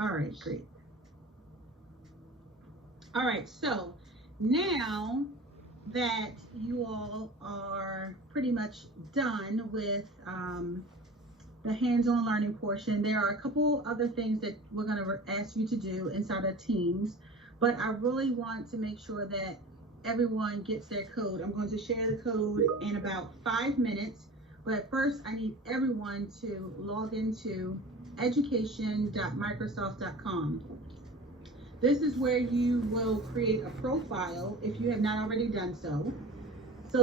All right, great. All right, so now that you all are pretty much done with the hands-on learning portion, there are a couple other things that we're going to ask you to do inside of Teams, but I really want to make sure that everyone gets their code. I'm going to share the code in about 5 minutes, but first I need everyone to log into education.microsoft.com. This is where you will create a profile if you have not already done so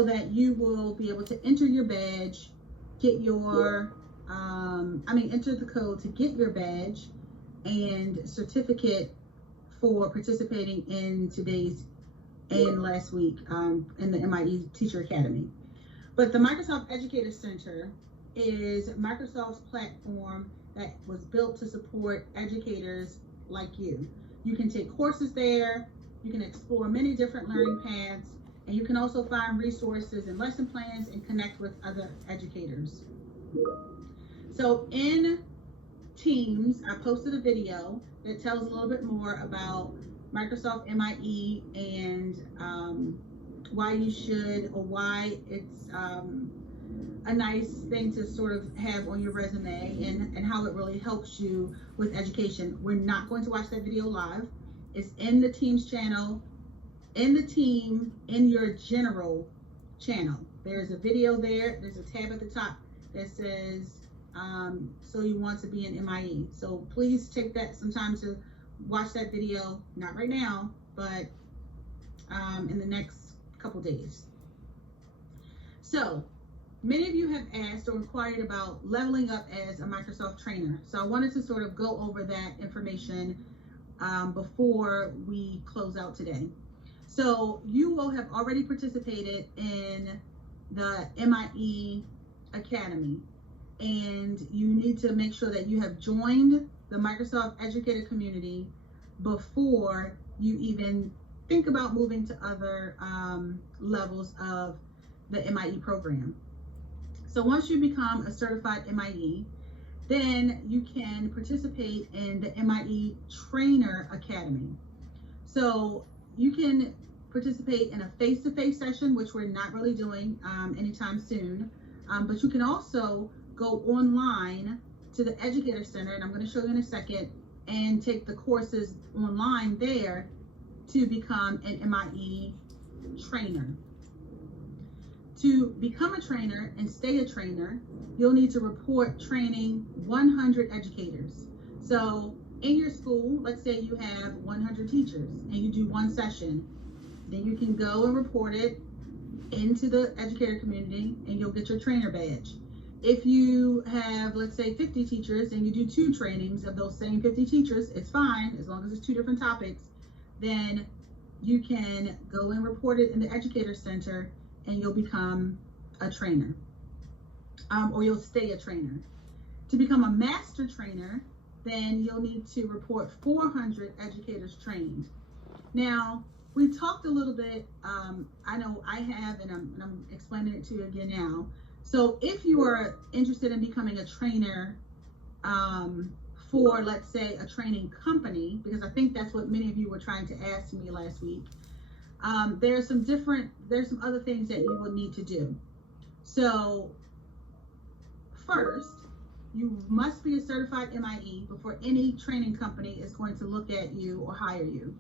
that you will be able to enter your badge, get your, enter the code to get your badge and certificate for participating in today's and last week in the MIE Teacher Academy. But the Microsoft Educator Center is Microsoft's platform that was built to support educators like you. You can take courses there, you can explore many different learning paths, and you can also find resources and lesson plans and connect with other educators. So in Teams, I posted a video that tells a little bit more about Microsoft MIE and why you should, or why it's a nice thing to sort of have on your resume, and how it really helps you with education. We're not going to watch that video live. It's in the Teams channel, in the team, in your general channel. There's a video there. There's a tab at the top that says, so you want to be an MIE. So please take that some time to watch that video, not right now, but in the next couple days. So many of you have asked or inquired about leveling up as a Microsoft trainer. So I wanted to sort of go over that information before we close out today. So you will have already participated in the MIE Academy, and you need to make sure that you have joined the Microsoft Educator community before you even think about moving to other levels of the MIE program. So once you become a certified MIE, then you can participate in the MIE Trainer Academy. So you can participate in a face-to-face session, which we're not really doing anytime soon, but you can also go online to the Educator Center, and I'm going to show you in a second, and take the courses online there to become an MIE trainer. To become a trainer and stay a trainer, you'll need to report training 100 educators. So in your school, let's say you have 100 teachers and you do one session, then you can go and report it into the educator community and you'll get your trainer badge. If you have, let's say, 50 teachers and you do 2 trainings of those same 50 teachers, it's fine as long as it's 2 different topics, then you can go and report it in the Educator Center and you'll become a trainer, or you'll stay a trainer. To become a master trainer, then you'll need to report 400 educators trained. Now, we talked a little bit, I know I have, and I'm explaining it to you again now. So if you are interested in becoming a trainer for, let's say, a training company, because I think that's what many of you were trying to ask me last week, there's some other things that you will need to do. So first, you must be a certified MIE before any training company is going to look at you or hire you.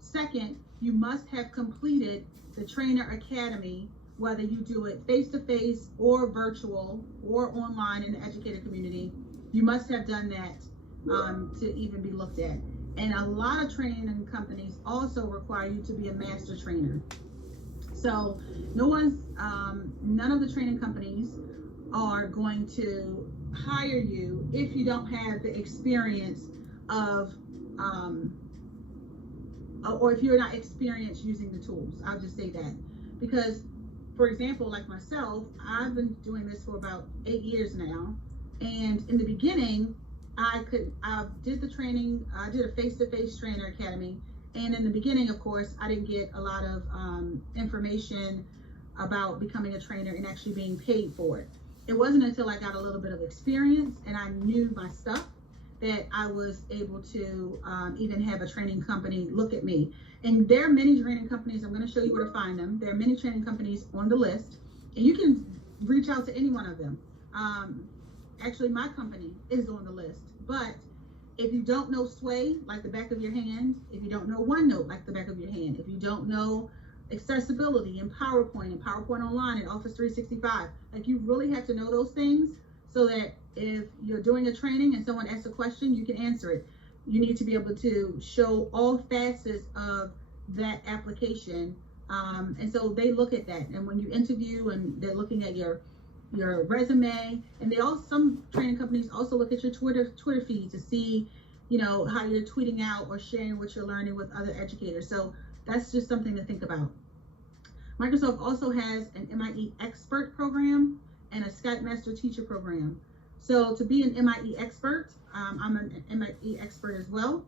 Second, you must have completed the Trainer Academy, whether you do it face-to-face or virtual or online in the educator community. You must have done that to even be looked at. And a lot of training companies also require you to be a master trainer. So none of the training companies are going to hire you if you don't have the experience of, or if you're not experienced using the tools. I'll just say that. Because, for example, like myself, I've been doing this for about 8 years now. And in the beginning, I did the training, I did a face-to-face trainer academy. And in the beginning, of course, I didn't get a lot of information about becoming a trainer and actually being paid for it. It wasn't until I got a little bit of experience and I knew my stuff that I was able to even have a training company look at me. And there are many training companies. I'm going to show you where to find them. There are many training companies on the list, and you can reach out to any one of them. Actually, my company is on the list. But if you don't know Sway like the back of your hand, if you don't know OneNote like the back of your hand, if you don't know accessibility and PowerPoint Online and Office 365, like, you really have to know those things so that if you're doing a training and someone asks a question, you can answer it. You need to be able to show all facets of that application. And so they look at that. And when you interview and they're looking at your resume, and some training companies also look at your Twitter feed to see, how you're tweeting out or sharing what you're learning with other educators. So that's just something to think about. Microsoft also has an MIE Expert program and a Skype Master Teacher program. So to be an MIE Expert, I'm an MIE Expert as well.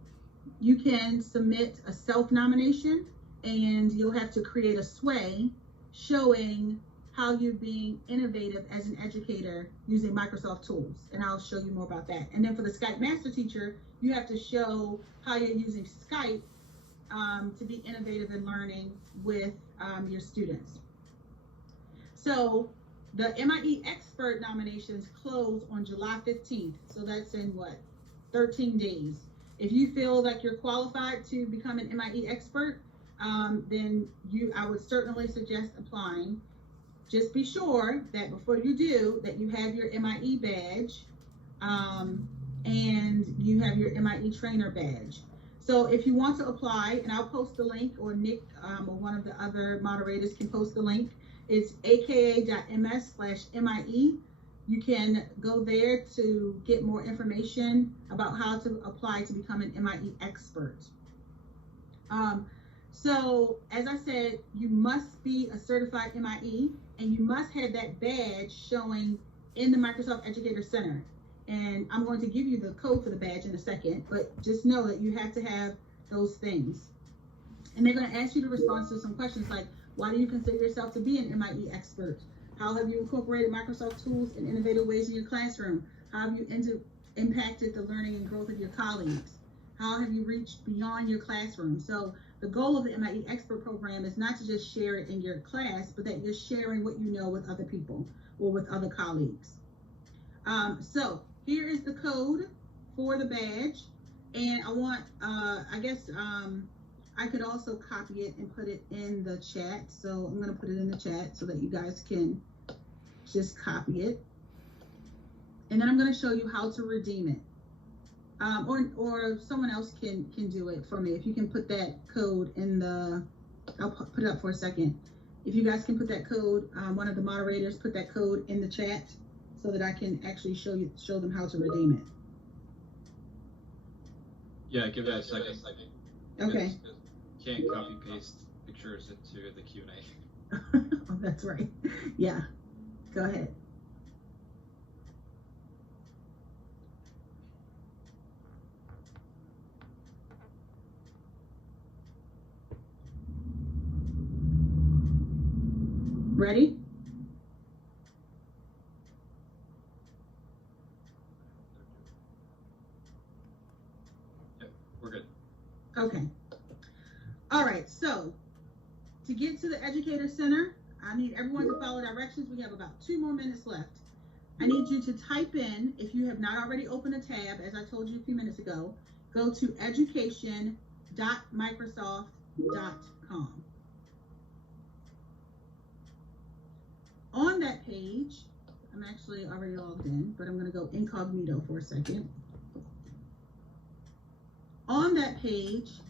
You can submit a self-nomination, and you'll have to create a Sway showing how you're being innovative as an educator using Microsoft tools. And I'll show you more about that. And then for the Skype Master Teacher, you have to show how you're using Skype to be innovative in learning with your students. So the MIE Expert nominations close on July 15th. So that's in 13 days. If you feel like you're qualified to become an MIE Expert, then I would certainly suggest applying. Just be sure that before you do, that you have your MIE badge and you have your MIE trainer badge. So if you want to apply, and I'll post the link, or Nick or one of the other moderators can post the link. It's aka.ms/MIE. You can go there to get more information about how to apply to become an MIE Expert. So as I said, you must be a certified MIE, and you must have that badge showing in the Microsoft Educator Center. And I'm going to give you the code for the badge in a second, but just know that you have to have those things. And they're going to ask you to respond to some questions like, why do you consider yourself to be an MIE Expert? How have you incorporated Microsoft tools in innovative ways in your classroom? How have you impacted the learning and growth of your colleagues? How have you reached beyond your classroom? So the goal of the MIE Expert program is not to just share it in your class, but that you're sharing what you know with other people or with other colleagues. So here is the code for the badge. And I want, I could also copy it and put it in the chat. So I'm going to put it in the chat so that you guys can just copy it. And then I'm going to show you how to redeem it. Or someone else can do it for me. If you can put that code in the, I'll put it up for a second. If you guys can put that code, one of the moderators put that code in the chat so that I can actually show them how to redeem it. Yeah, give that a second. Okay. Can't copy paste pictures into the Q&A. Oh, that's right. Yeah. Go ahead. Ready? Yep, we're good. Okay. All right, so to get to the Educator Center, I need everyone to follow directions. We have about 2 more minutes left. I need you to type in, if you have not already opened a tab, as I told you a few minutes ago, go to education.microsoft.com. On that page, I'm actually already logged in, but I'm going to go incognito for a second. On that page,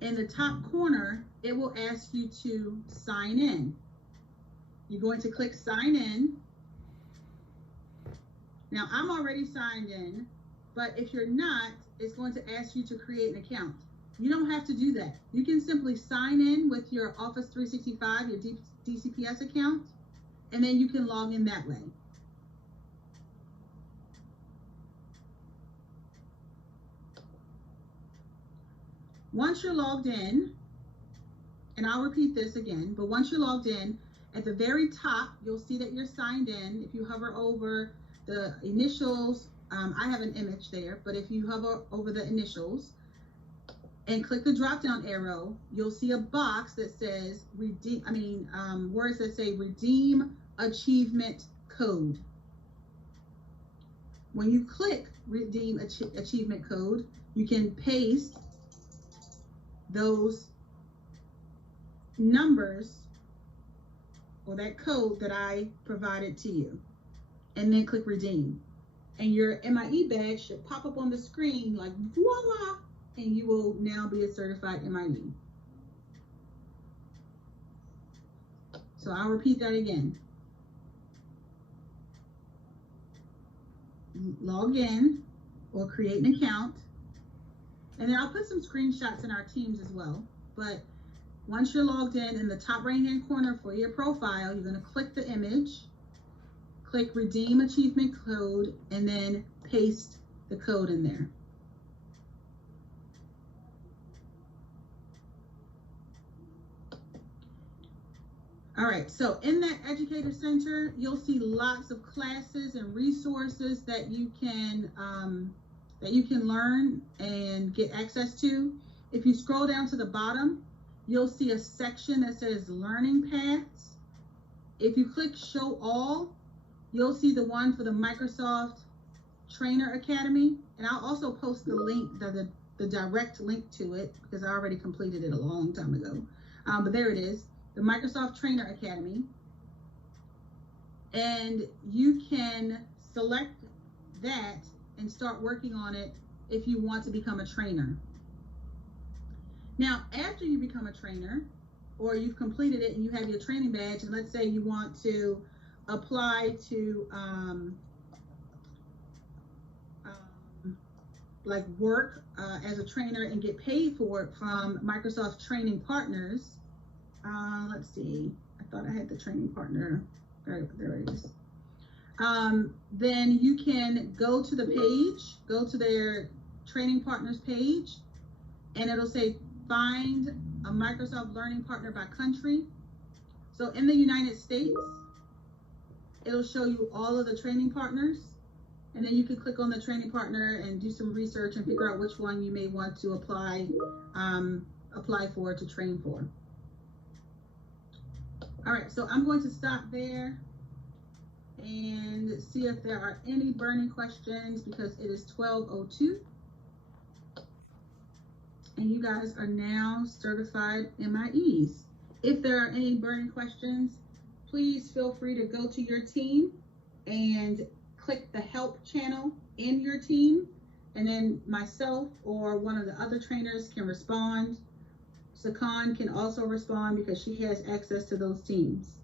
in the top corner, it will ask you to sign in. You're going to click sign in. Now, I'm already signed in, but if you're not, it's going to ask you to create an account. You don't have to do that. You can simply sign in with your Office 365, your DCPS account, and then you can log in that way. Once you're logged in, and I'll repeat this again, but once you're logged in, at the very top, you'll see that you're signed in. If you hover over the initials I have an image there, but if you hover over the initials and click the drop down arrow, you'll see a box that says redeem, words that say redeem achievement code. When you click redeem achievement code, you can paste those numbers or that code that I provided to you, and then click redeem. And your MIE badge should pop up on the screen like voila, and you will now be a certified MIE. So I'll repeat that again. Log in or create an account, and then I'll put some screenshots in our teams as well. But once you're logged in the top right hand corner for your profile, you're going to click the image, click redeem achievement code, and then paste the code in there. All right, so in that Educator Center, you'll see lots of classes and resources that you can learn and get access to. If you scroll down to the bottom, you'll see a section that says Learning Paths. If you click Show All, you'll see the one for the Microsoft Trainer Academy, and I'll also post the link, the direct link to it, because I already completed it a long time ago. But there it is, the Microsoft Trainer Academy. And you can select that and start working on it if you want to become a trainer. Now, after you become a trainer, or you've completed it and you have your training badge, and let's say you want to apply to like work as a trainer and get paid for it from Microsoft Training Partners. Let's see, I thought I had the training partner. There it is. Then you can go to the page, go to their training partners page, and it'll say find a Microsoft Learning Partner by country. So in the United States, it'll show you all of the training partners, and then you can click on the training partner and do some research and figure out which one you may want to apply for to train for. All right, so I'm going to stop there and see if there are any burning questions, because it is 12:02. And you guys are now certified MIEs. If there are any burning questions, please feel free to go to your team and click the help channel in your team, and then myself or one of the other trainers can respond. Sakan can also respond because she has access to those teams.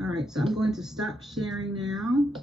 All right, so I'm going to stop sharing now.